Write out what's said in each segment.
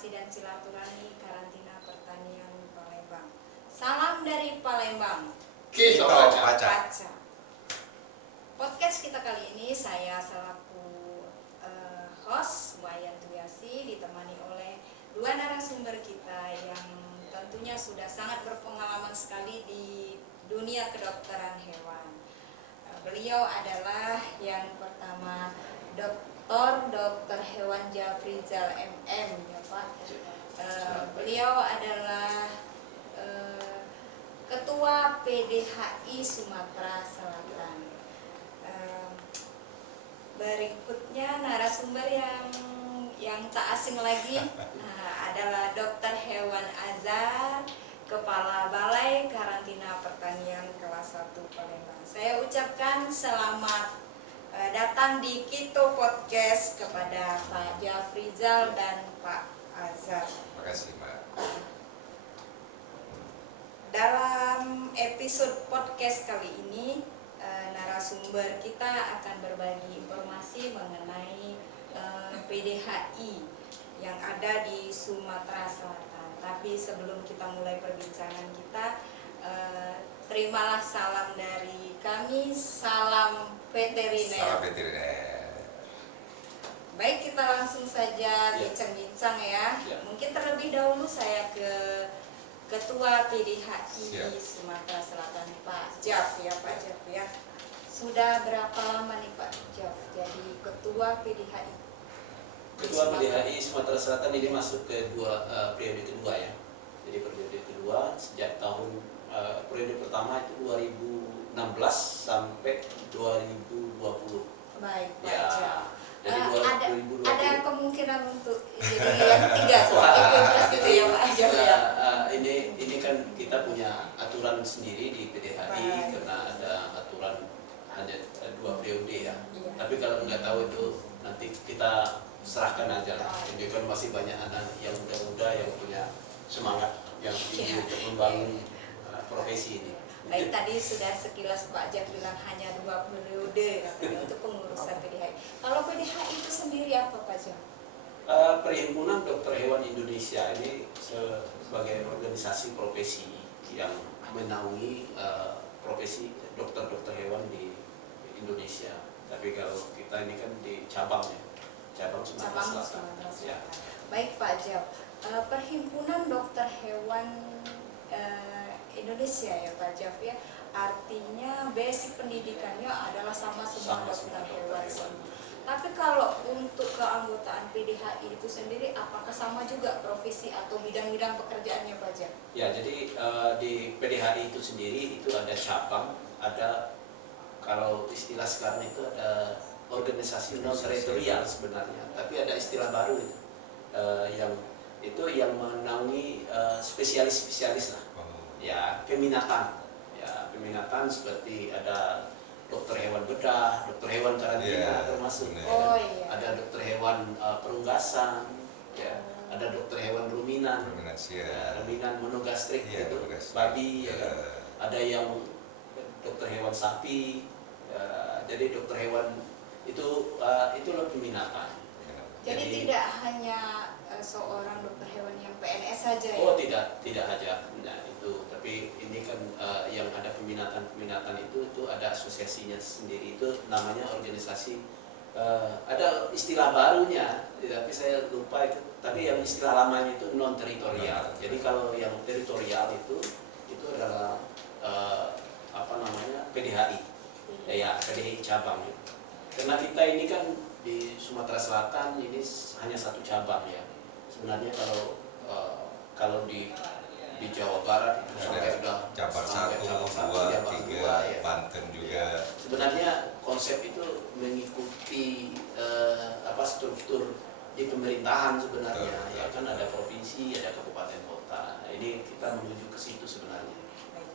informasi dan silaturahmi karantina pertanian Palembang. Salam dari Palembang. Kita baca. Podcast kita kali ini saya selaku host Wayan Tuyasi ditemani oleh dua narasumber kita yang tentunya sudah sangat berpengalaman sekali di dunia kedokteran hewan. Beliau adalah yang pertama Dr. Hewan Jafrizal MM ya Pak. Beliau adalah Ketua PDHI Sumatera Selatan. Berikutnya narasumber yang tak asing lagi adalah Dr. Hewan Azhar, Kepala Balai Karantina Pertanian kelas 1 Palembang. Saya ucapkan selamat datang di Kito Podcast kepada Pak Jafrizal dan Pak Azhar. Terima kasih, Mbak. Dalam episode podcast kali ini, narasumber kita akan berbagi informasi mengenai PDHI yang ada di Sumatera Selatan. Tapi sebelum kita mulai perbincangan kita, terimalah salam dari kami, salam veteriner. Salam veteriner. Baik, kita langsung saja bincang-bincang ya. Mungkin terlebih dahulu saya ke Ketua PDHI Sumatera Selatan, Pak Jaf ya, Pak Jaf ya. Sudah berapa lama nih Pak Jaf jadi Ketua PDHI? Ketua PDHI Sumatera Selatan ini masuk ke periode kedua ya. Jadi periode kedua sejak tahun periode pertama itu 2016 sampai 2020. Baik, Pak Ya. Jaf. Jadi Ada kemungkinan untuk jadi yang ketiga seperti pilpres gitu ya Pak Jaf ya. Ini kan kita punya aturan sendiri di PDHI karena ada aturan hanya 2 periode ya. Iya. Tapi kalau nggak tahu itu nanti kita serahkan aja lah. Jadi kan masih banyak anak yang muda-muda yang punya semangat yang tinggi untuk membangun profesi ini. Baik, tadi sudah sekilas Pak Jaf bilang hanya 2 periode katanya untuk pengurusan PDHI. Kalau PDHI itu sendiri apa Pak Jaf? Perhimpunan Dokter Hewan Indonesia ini sebagai organisasi profesi yang menaungi profesi dokter-dokter hewan di Indonesia. Tapi kalau kita ini kan di cabang Sumatera Selatan. Ya. Baik Pak Jaf, Perhimpunan Dokter Hewan Indonesia ya Pak Jaf ya, artinya basic pendidikannya adalah sama semua dokter hewan. Tapi kalau untuk keanggotaan PDHI itu sendiri, apakah sama juga profesi atau bidang-bidang pekerjaannya Pak Jaf? Ya, jadi di PDHI itu sendiri itu ada cabang, ada kalau istilah sekarang itu ada organisasi non teritorial sebenarnya, tapi ada istilah baru itu yang menaungi spesialis lah, ya peminatan seperti ada dokter hewan bedah, dokter hewan karantina termasuk, ada dokter hewan perunggasan, ya, ada dokter hewan ruminan monogastrik itu babi, ya kan? Ada yang dokter hewan sapi, jadi dokter hewan itulah peminatan. Jadi tidak hanya seorang dokter hewan yang PNS saja ya? Oh tidak aja. Nah itu, tapi ini kan yang ada peminatan itu ada asosiasinya sendiri, itu namanya organisasi. Ada istilah barunya, tapi saya lupa itu. Tapi yang istilah lamanya itu non teritorial. Jadi kalau yang teritorial itu adalah PDHI, ya PDHI cabang. Karena kita ini kan di Sumatera Selatan ini hanya satu cabang ya. Sebenarnya kalau di Jawa Barat itu sampai udah Jabar 1, 2, 3, ya. Banten juga. Ya. Sebenarnya konsep itu mengikuti struktur di pemerintahan sebenarnya. Ya kan ada provinsi, ada kabupaten kota. Nah, ini kita menuju ke situ sebenarnya.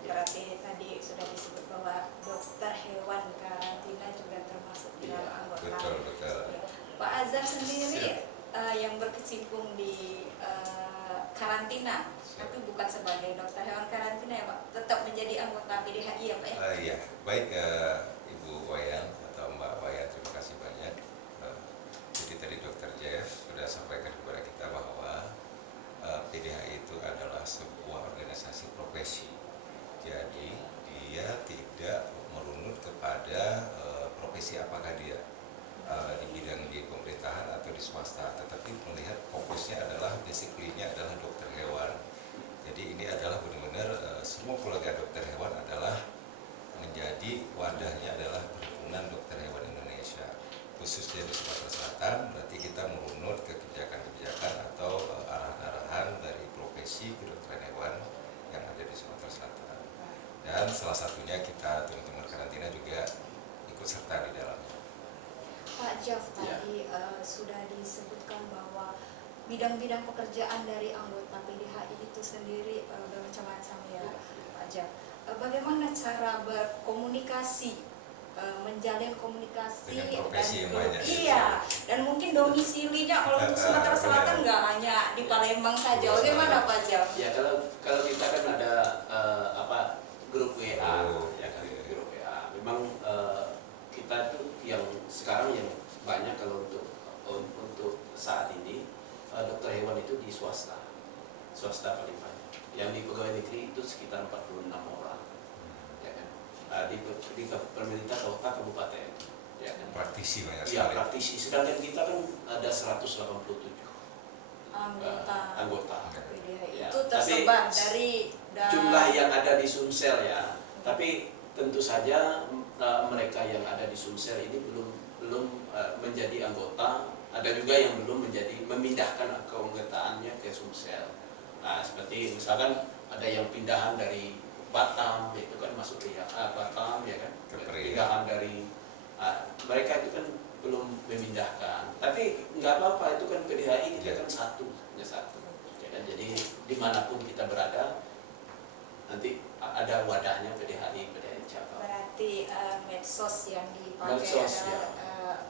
Berarti tadi sudah disebut bahwa dokter hewan karantina juga termasuk di dalam anggota. Betul. Ya. Pak Azhar sendiri yang berkecimpung di karantina, tapi bukan sebagai dokter hewan karantina ya Pak, tetap menjadi anggota PDHI ya Pak ya? Iya, baik Ibu Wayan atau Mbak Wayan, terima kasih banyak. Jadi tadi Dokter Jeff sudah sampaikan kepada kita bahwa PDHI itu adalah sebuah organisasi profesi. Jadi dia tidak merunut kepada profesi apakah dia di bidang di pemerintahan atau di swasta, tetapi melihat fokusnya adalah basically-nya adalah dokter hewan. Jadi ini adalah benar-benar semua keluarga dokter hewan adalah menjadi wadahnya adalah Perhimpunan Dokter Hewan Indonesia, khususnya di Sumatera Selatan. Berarti kita merunut ke kebijakan-kebijakan atau arahan-arahan dari profesi kedokteran hewan yang ada di Sumatera Selatan. Dan salah satunya kita teman-teman karantina juga ikut serta di dalamnya. Pak Jaf, tadi sudah disebutkan bahwa bidang-bidang pekerjaan dari anggota PDHI itu sendiri bermacam-macam ya, Pak Jaf. Bagaimana cara berkomunikasi, menjalin komunikasi Dengan profesi yang banyak. iya, dan mungkin domisilinya kalau untuk Sumatera Selatan nggak hanya di Palembang saja. Bagaimana Pak Jaf? Ya kalau kita kan ada grup WA, ya kan, grup WA. Memang kita tuh yang sekarang yang banyak kalau untuk saat ini dokter hewan itu di swasta paling banyak. Yang di pegawai negeri itu sekitar 46 orang, ya kan. Di pemerintah kota kabupaten, ya kan. Praktisi banyak Iya, sekali. praktisi. Sedangkan kita kan ada 187 anggota. PDHI Ya, itu tapi tersebar dari jumlah yang ada di Sumsel ya. Tapi tentu saja mereka yang ada di Sumsel ini belum menjadi anggota. Ada juga yang belum memindahkan keanggotaannya ke Sumsel. Nah, seperti misalkan ada yang pindahan dari Batam, itu kan masuk ke Batam, ya kan. Pindahan dari mereka itu kan belum memindahkan. Tapi nggak apa-apa, itu kan PDHI kita kan hanya satu. Ya kan? Jadi dimanapun kita berada, nanti ada wadahnya PDHI cabang. Berarti medsos yang dipakai Medsos, adalah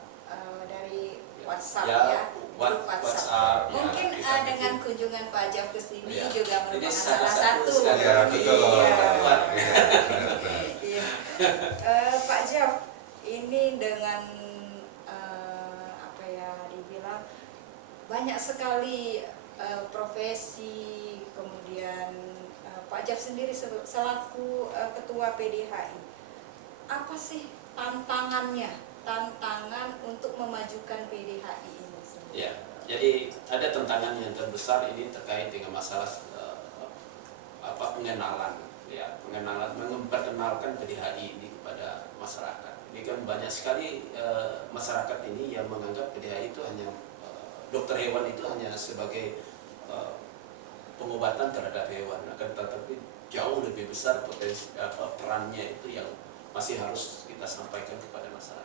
dari WhatsApp Ya, ya, grup WhatsApp. Mungkin ya, kita dengan bikin. kunjungan Pak Jaf ke sini Ya. juga Ini merupakan salah salah satu satu. sekali. Ya, betul. Iya. Benar-benar. Iya. Pak Jaf, ini dengan apa ya dibilang banyak sekali profesi, kemudian Pak Jaf sendiri selaku ketua PDHI, apa sih tantangan untuk memajukan PDHI ini sendiri? Ya, jadi ada tantangan yang terbesar ini terkait dengan masalah pengenalan, ya, memperkenalkan PDHI ini kepada masyarakat. Ini kan banyak sekali masyarakat ini yang menganggap PDHI itu hanya dokter hewan itu hanya sebagai pengobatan terhadap hewan, akan tetapi jauh lebih besar perannya itu yang masih harus kita sampaikan kepada masyarakat.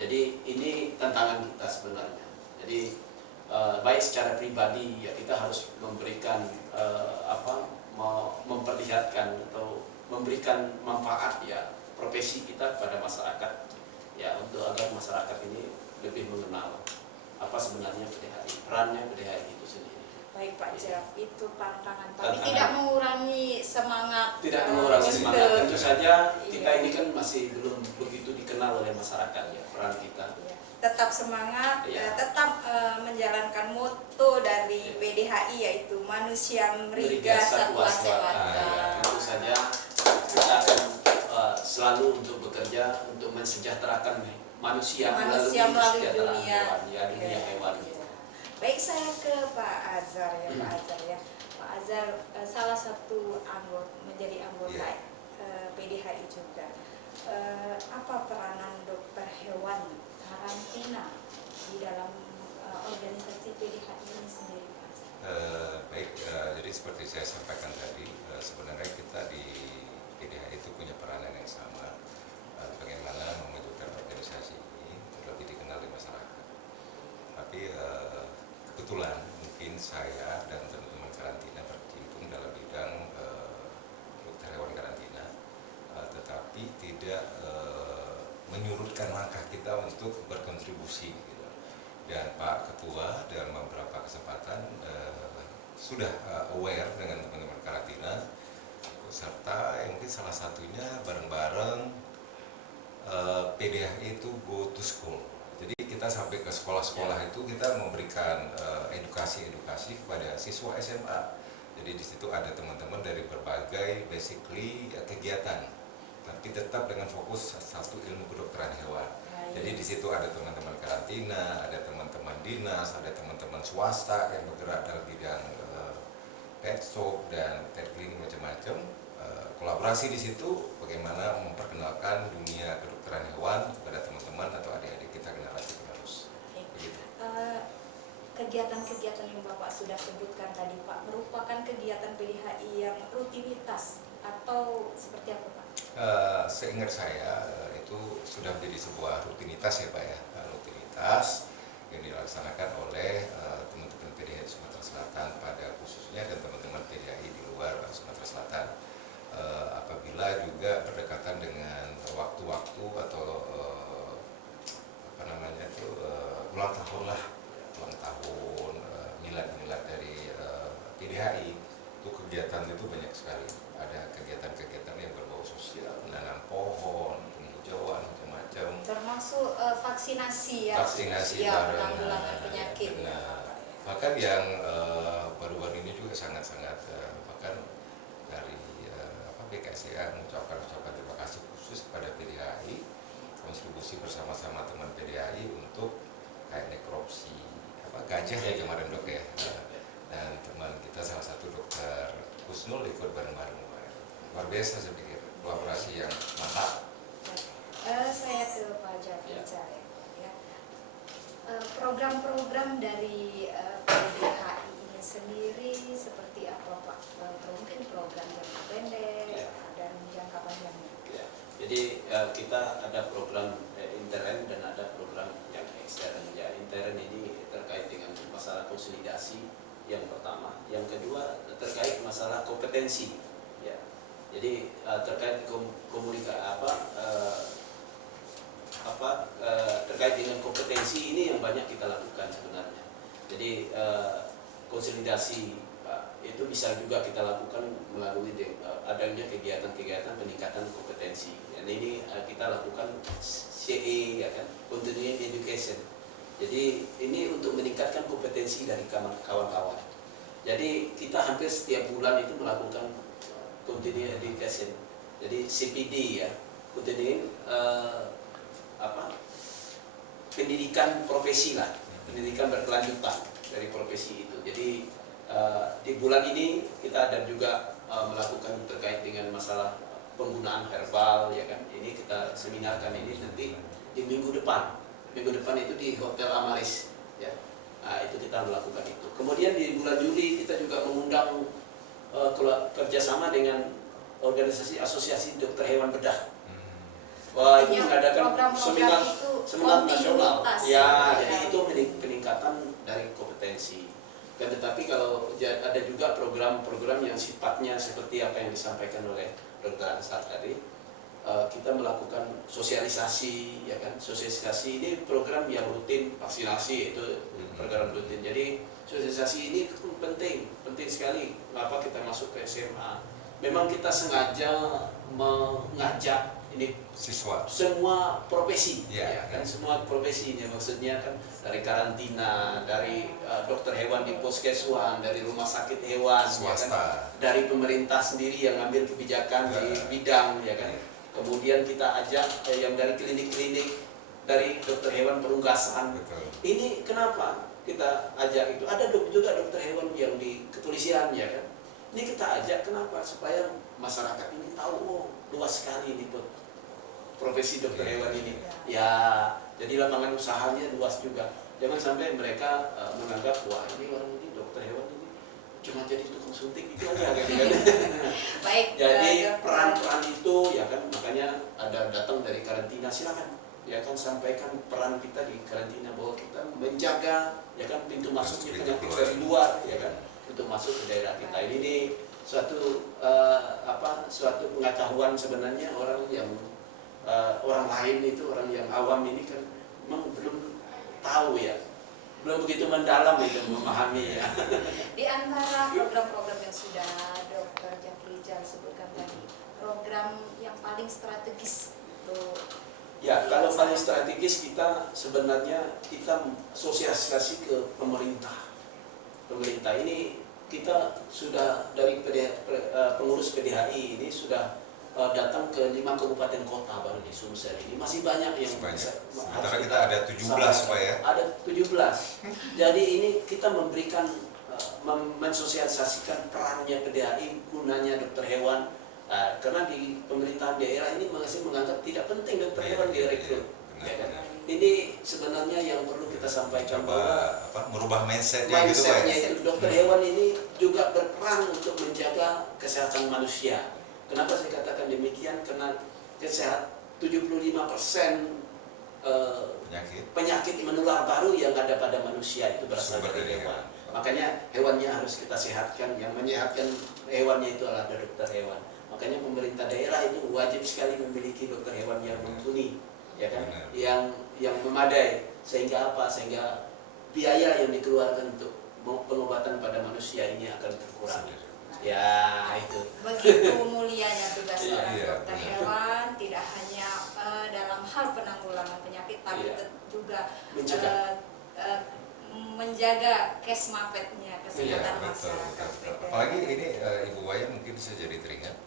Jadi ini tantangan kita sebenarnya. Jadi baik secara pribadi ya kita harus memberikan memperlihatkan atau memberikan manfaat ya profesi kita kepada masyarakat ya untuk agar masyarakat ini lebih mengenal apa sebenarnya PDHI, perannya PDHI itu sendiri. Baik Pak Jaf, itu tantangan, tapi Tantangan. tidak mengurangi semangat. Tidak mengurangi semangat, tentu saja kita Iya. ini kan masih belum begitu dikenal oleh masyarakat ya peran kita. Iya. Tetap semangat, Iya. tetap menjalankan moto dari PDHI yaitu manusia meriga satwa Ya, sewata. tentu saja kita akan selalu untuk bekerja untuk mensejahterakan manusia melalui kesejahteraan dunia. hewan, ya dunia hewan. Iya. Baik, saya ke Pak Azhar ya, Pak Azhar ya. Pak Azhar salah satu menjadi anggota PDHI juga. Apa peranan dokter hewan karantina di dalam organisasi PDHI ini sendiri, Pak Azhar? Baik, jadi seperti saya sampaikan tadi, sebenarnya kita di PDHI itu punya peranan yang sama, bagaimana memajukan organisasi ini lebih dikenal di masyarakat. Tapi kebetulan mungkin saya dan teman-teman karantina berkecimpung dalam bidang dokter hewan karantina, tetapi tidak menyurutkan langkah kita untuk berkontribusi. Gitu. Dan Pak Ketua dalam beberapa kesempatan sudah aware dengan teman-teman karantina, serta yang mungkin salah satunya bareng-bareng PDHI itu go to school. Jadi kita sampai ke sekolah-sekolah itu kita memberikan edukasi-edukasi kepada siswa SMA Jadi di situ ada teman-teman dari berbagai basically kegiatan, tapi tetap dengan fokus satu ilmu kedokteran hewan. Jadi di situ ada teman-teman karantina, ada teman-teman dinas, ada teman-teman swasta yang bergerak dalam bidang pet shop dan pet clinic macam-macam. Kolaborasi di situ bagaimana memperkenalkan dunia kedokteran hewan kepada teman-teman atau adik-adik kita generasi penerus. Begitu. Kegiatan-kegiatan yang Bapak sudah sebutkan tadi Pak merupakan kegiatan PDHI yang rutinitas atau seperti apa Pak? Seingat saya itu sudah menjadi sebuah rutinitas ya Pak ya, rutinitas yang dilaksanakan oleh teman-teman PDHI Sumatera Selatan pada khususnya dan teman-teman PDHI di luar Sumatera Selatan. Apabila juga berdekatan dengan waktu-waktu atau ulang tahun lah, ulang tahun, milad-milad dari PDHI, itu kegiatan itu banyak sekali. Ada kegiatan-kegiatan yang berbau sosial, menanam pohon, penghijauan macam-macam. Termasuk vaksinasi ya. Vaksinasi ya, penanggulangan penyakit. Benar. Bahkan yang baru-baru ini juga sangat-sangat bahkan dari BKSDA mengucapkan terima kasih khusus kepada PDHI, kontribusi bersama-sama teman PDHI untuk kayak nekropsi gajah ya kemarin dok ya, dan teman kita salah satu dokter Husnul ikut bareng-bareng. Luar biasa saya pikir, kolaborasi yang mantap. Saya ke Pak Japrica ya. Program-program dari PDHI ini sendiri seperti apa Pak? Mungkin program jangka pendek dan jangka panjangnya. Ya. Jadi kita ada program intern dan ada program yang ekstern. Ya, intern ini terkait dengan masalah konsolidasi yang pertama, yang kedua terkait masalah kompetensi. Ya. Jadi terkait terkait dengan kompetensi ini yang banyak kita lakukan sebenarnya. Jadi konsolidasi itu bisa juga kita lakukan melalui adanya kegiatan-kegiatan peningkatan kompetensi. Dan ini kita lakukan CE, ya kan, Continuing Education. Jadi ini untuk meningkatkan kompetensi dari kawan-kawan. Jadi kita hampir setiap bulan itu melakukan Continuing Education. Jadi CPD ya, Continuing pendidikan profesi lah, pendidikan berkelanjutan dari profesi itu. Jadi di bulan ini kita ada juga melakukan terkait dengan masalah penggunaan herbal, ya kan. Ini kita seminarkan ini nanti di minggu depan itu di Hotel Amaris, ya. Nah, itu kita melakukan itu. Kemudian di bulan Juli kita juga mengundang kerjasama dengan organisasi Asosiasi Dokter Hewan Bedah. Wah, itu mengadakan seminar nasional. Ya, jadi itu peningkatan dari kompetensi. Dan tetapi kalau ada juga program-program yang sifatnya seperti apa yang disampaikan oleh Dr. Ansar tadi, kita melakukan sosialisasi, ya kan. Sosialisasi ini program yang rutin, vaksinasi itu program rutin. Jadi sosialisasi ini penting sekali. Kenapa kita masuk ke SMA? Memang kita sengaja mengajak ini Siswa semua profesi, ya kan, semua profesi ini maksudnya kan dari karantina, dari dokter hewan di puskeswan, dari rumah sakit hewan, swasta, ya kan, dari pemerintah sendiri yang ambil kebijakan di bidang, ya kan. Kemudian kita ajak yang dari klinik-klinik, dari dokter hewan perunggasan. Betul. Ini kenapa kita ajak itu? Ada juga dokter hewan yang di kepolisian, ya kan. Ini kita ajak kenapa? Supaya masyarakat ini tahu, oh, luas sekali ini profesi dokter hewan ini. Ya, jadi lapangan usahanya luas juga. Jangan sampai mereka menganggap, wah ini orang ini dokter hewan ini cuma jadi tukang suntik itu aja gitu kan. Baik. Jadi peran-peran itu, ya kan, makanya ada datang dari karantina, silakan, ya kan, sampaikan peran kita di karantina bahwa kita menjaga, ya kan, pintu masuknya penyakit dari luar, ya kan, untuk masuk ke daerah kita. Ini suatu suatu pengetahuan sebenarnya orang yang orang lain itu, orang yang awam ini kan memang belum tahu, ya, belum begitu mendalam itu memahami, ya. Di antara program-program yang sudah Dr. Japrica sebutkan tadi, program yang paling strategis untuk ya, kalau paling strategis kita sebenarnya kita sosialisasi ke pemerintah ini kita sudah dari pengurus PDHI ini sudah datang ke 5 kabupaten kota baru di Sumsel ini. Masih banyak yang Sementara kita ada 17 Pak ya. Ada 17. Jadi ini kita memberikan mensosialisasikan perannya PDHI, gunanya dokter hewan. Karena di pemerintahan daerah ini masih menganggap tidak penting dokter hewan direkrut. Ya kan? Ini sebenarnya yang perlu kita sampaikan bahwa merubah mindsetnya gitu Pak ya. itu dokter hewan ini juga berperan untuk menjaga kesehatan manusia. Kenapa saya katakan demikian? Karena 75% penyakit menular baru yang ada pada manusia itu berasal dari hewan. Makanya hewannya harus kita sehatkan. Yang menyehatkan hewannya itu adalah dokter hewan. Makanya pemerintah daerah itu wajib sekali memiliki dokter hewan yang mumpuni, ya kan? Yang memadai. Sehingga apa? Sehingga biaya yang dikeluarkan untuk pengobatan pada manusia ini akan berkurang. Ya itu. Begitu mulianya tugas seorang dokter hewan, tidak hanya dalam hal penanggulangan penyakit, tapi juga menjaga kesmapetnya, kesehatan masyarakat. Apalagi ini Ibu Wayan mungkin bisa jadi teringat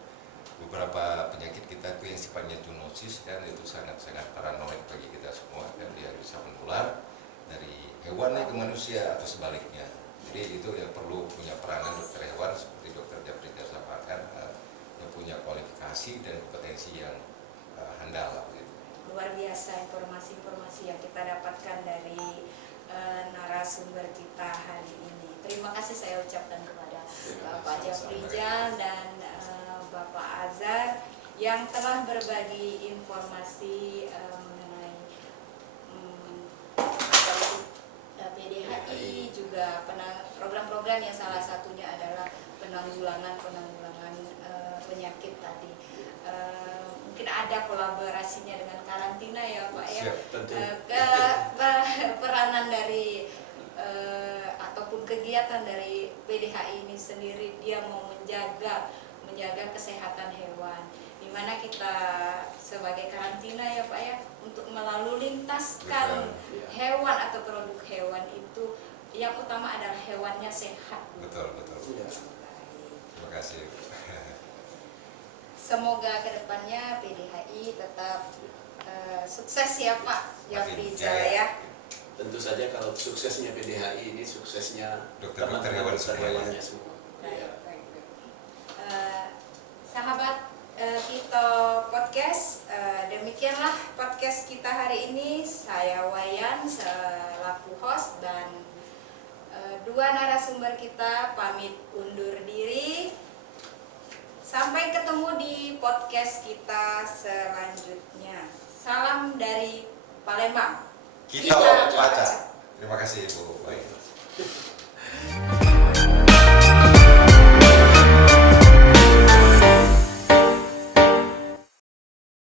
beberapa penyakit kita itu yang sifatnya zoonosis kan, itu sangat-sangat paranoid bagi kita semua kan, dia bisa menular dari hewan ke manusia atau sebaliknya. Jadi itu yang perlu punya peranan dokter hewan seperti Dokter Japri sampaikan, yang punya kualifikasi dan kompetensi yang handal. Gitu. Luar biasa informasi-informasi yang kita dapatkan dari narasumber kita hari ini. Terima kasih saya ucapkan kepada Bapak Japrijal dan Bapak Azhar yang telah berbagi informasi mengenai PDHI, juga program-program yang salah satunya adalah penanggulangan penyakit tadi. Mungkin ada kolaborasinya dengan karantina ya Pak ya. Peranan dari ataupun kegiatan dari PDHI ini sendiri, dia mau menjaga kesehatan hewan, dimana kita sebagai karantina ya Pak ya, untuk melalu lintaskan hewan atau produk hewan itu yang utama adalah hewannya sehat. Betul. Terima kasih. Semoga kedepannya PDHI tetap sukses ya Pak Japrijal ya. Tentu saja kalau suksesnya PDHI ini suksesnya dokter hewannya semua. Sahabat Kito Podcast, demikianlah podcast kita hari ini. Saya Wayan selaku host dan dua narasumber kita pamit undur diri. Sampai ketemu di podcast kita selanjutnya. Salam dari Palembang. Kita baca. Terima kasih Ibu. Baik.